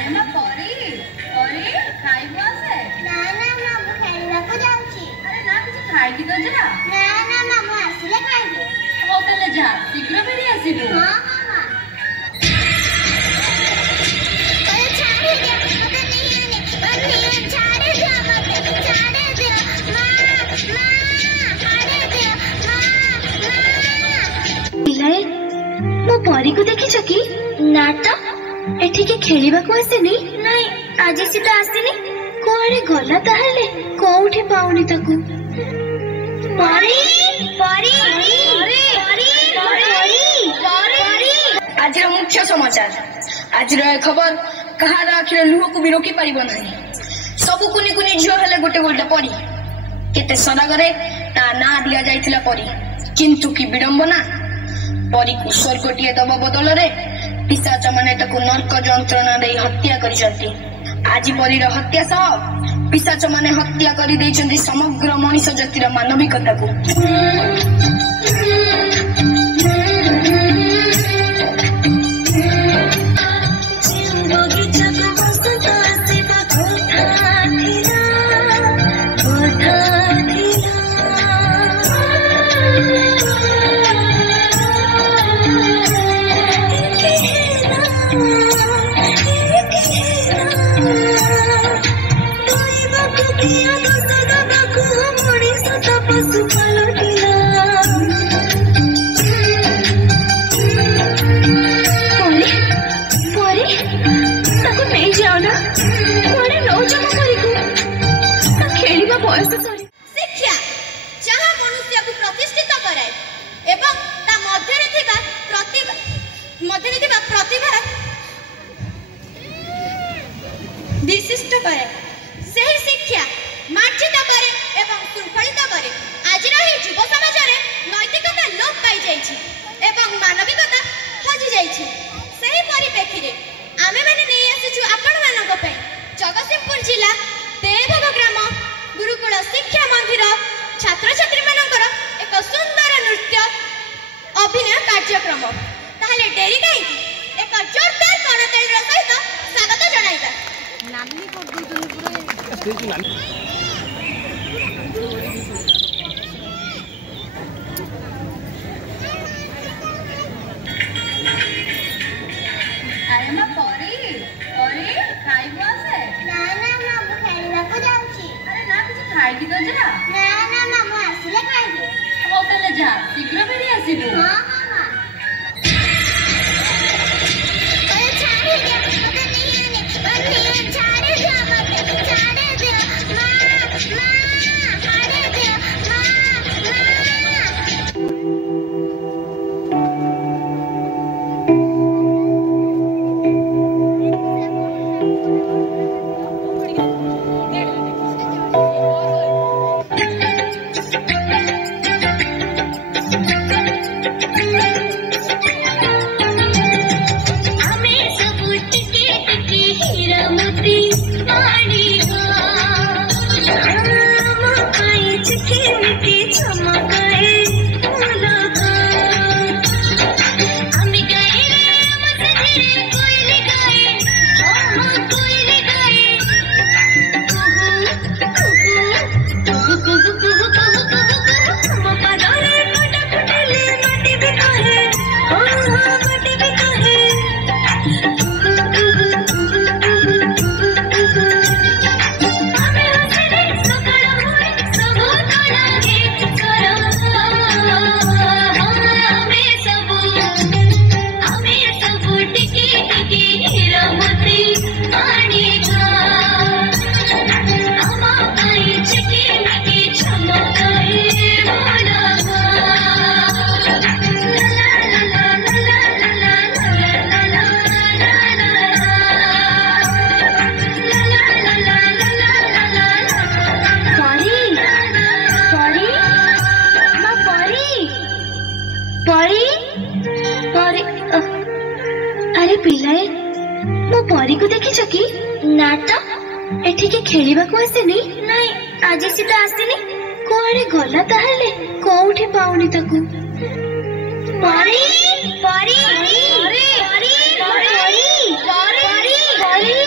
अरे ना परी परी खाइबो आसे ना ना ना मु खेलवा को जाउची। अरे ना कुछ खाइ की तो जरा ना ना ना मु आसिले खाइबे। हो तले जा शीघ्र बेरी आसीबो। हां हां हां अरे छाड़ दे मते नहीं आने बंदी छाड़ दे मते छाड़ दे मां मां छाड़ दे मां मां पिलाए मो परी को देखि छ की ना तो एठी के खेलिबा को आसेनी नाही आज सी तो आसीनी कोआडे गला ताहले कोउठी पाउनी ताकू परी परी परी परी परी आज मुख्य समाचार आज खबर कहार आखिर लुह को भी रोकी पारिब नहीं सबु कुनी कुनी झियो हेले गोटे गोटे परी केते सदागरे ता ना दिया जाइथिला परी किंतु की विडंबना परी को स्वर्गटीय दब बदल रे पिशाच माने ताको नर्क जंत्रणा दे हत्या करिसंती आज परीर हत्या सह पिशाच माने हत्या करि दैछंती समग्र मनुष्य जातिर मानविकता को शिक्षा जहाँ मनुष्य को प्रतिष्ठित करे एवं ता मध्यरे थिबा प्रतिभा विशिष्ट करे सही शिक्षा मार्जित करे एवं शृंखलित करे आज रही युव समाज रे नैतिकता लोप पाई जाइछि एवं मानविकता हजि जाइछि सही परिप्रेक्षी रे आमे माने नै आसुछु आपण मानक पे जगतसिंहपुर जिला देवभ ग्राम गुरुकुल शिक्षा मंदिर छात्र छात्री मानकर एक सुंदर नृत्य अभिनय कार्यक्रम ताहले डेरी काई एक जोरदार करताल सहित स्वागत जणाइबा नाली कर दोजन पुरे अरे ना परी परी खाइबो आसे ना ना ना मु खेलवा को जाउची। अरे ना कुछ खाइ की तो जरा ना ना ना मु आसिले खाइबे। हो तले जा शीघ्र बेरी आसीबो। हां हां हां अरे छाड़ दे मते नहीं आने बंदी छाड़ दे मते छाड़ दे मां मां छाड़ दे मां अरे पिलाए मो परी को देखि छ की ना तो एठी के खेलिबा को आसेनी नाही आज सी तो आसीनी कोआडे गला ताहले कोउठी पाउनी ताकू परी परी परी परी परी परी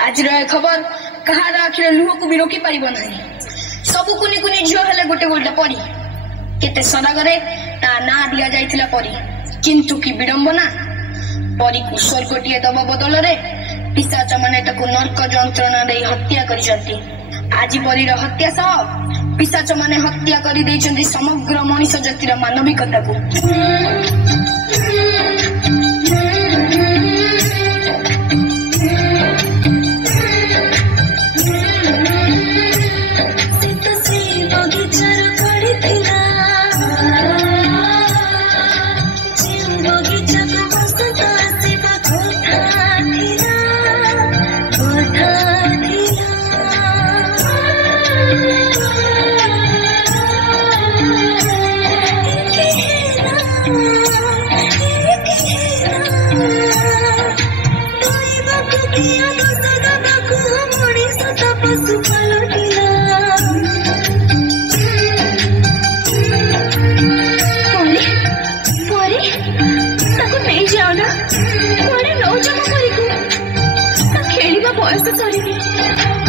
आज खबर कहार आखिर लुह को भी रोकी पारिब नहीं सबु कुनी कुनी झियो हेले गोटे गोटे परी केते सदागरे ता ना दिया जाइथिला परी किंतु की विडंबना परी को स्वर्गटिए दब बदल रे पिशाच माने ताको नरक जंत्रणा दे हत्या करिसंती आज परीर हत्या सह पिशाच माने हत्या करि दैचंती समग्र मनुष्य जातिर मानविकता को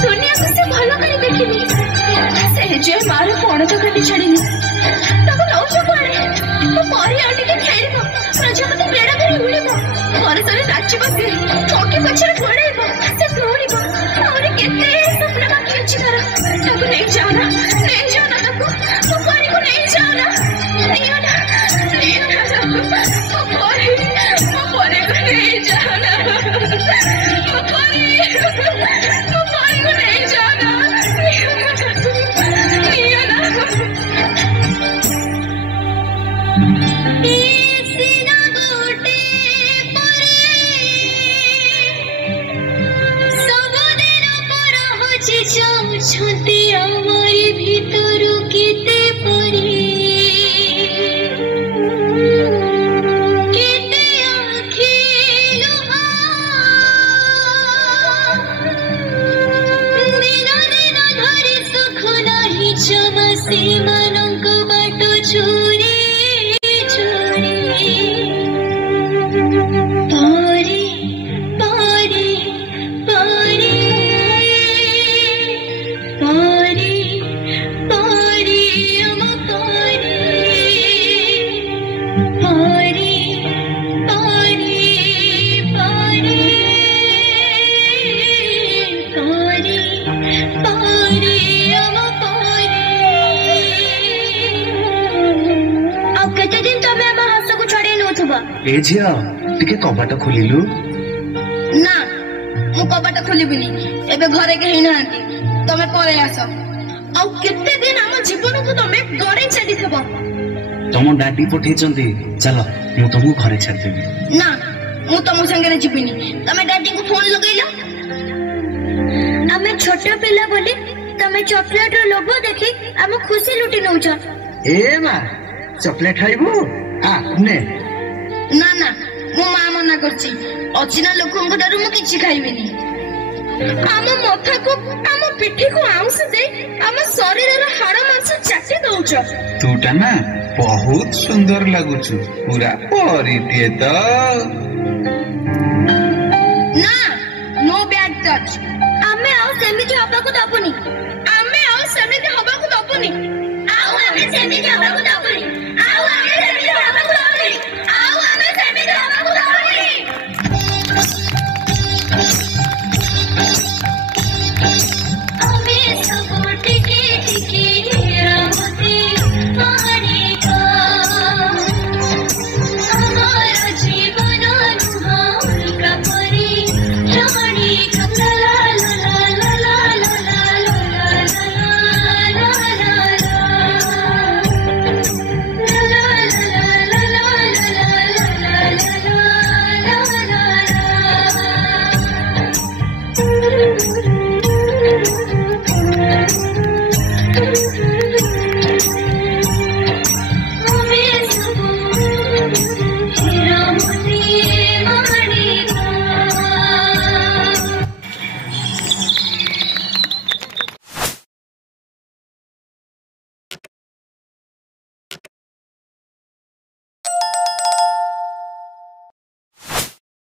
दुनिया को से भल कर देखिनी से जे मार कोण तो कटी छड़िनी ताको नौच पड़े तो परी आटी के खेलबो प्रजापति बेड़ा धरि उड़िबो घरे सरे नाची बसी चौकी पछरे पड़ेबो से दौड़िबो और केते सपना बाकी अछि कर ताको नहीं जाना ताको तो परी को नहीं जाना नियो ना तो परी को नहीं जाना ए झिया टिके कबाट खोलिलु ना मु कबाट खोलिबिनी एबे घरे के हिना तमे परे आसो आ केते दिन हम जीवन को तमे गरे छाडी थबो तम डाडी पठेचंती चलो मु तुमको घरे छाडी देबी ना मु तम संगे जीबिनी तमे डाडी को फोन लगैलो हमें छोटा पिला बोली तमे चॉकलेट रो लोभो देखि हम खुशी लुटी नउछ ए मा चॉकलेट खाइबो आ ने ना ना मो मां मना करछि अचिना लोकन दारू मु किछि खाइबिनी आम मथा को आम पिठी को आउस दे आम शरीर रो हाड़ मांस चाटी दउछ तूटा ना बहुत सुंदर लागुछु पूरा परी दिए तो ना नो बैड टच हमें आउ सेमिति हबा को दबु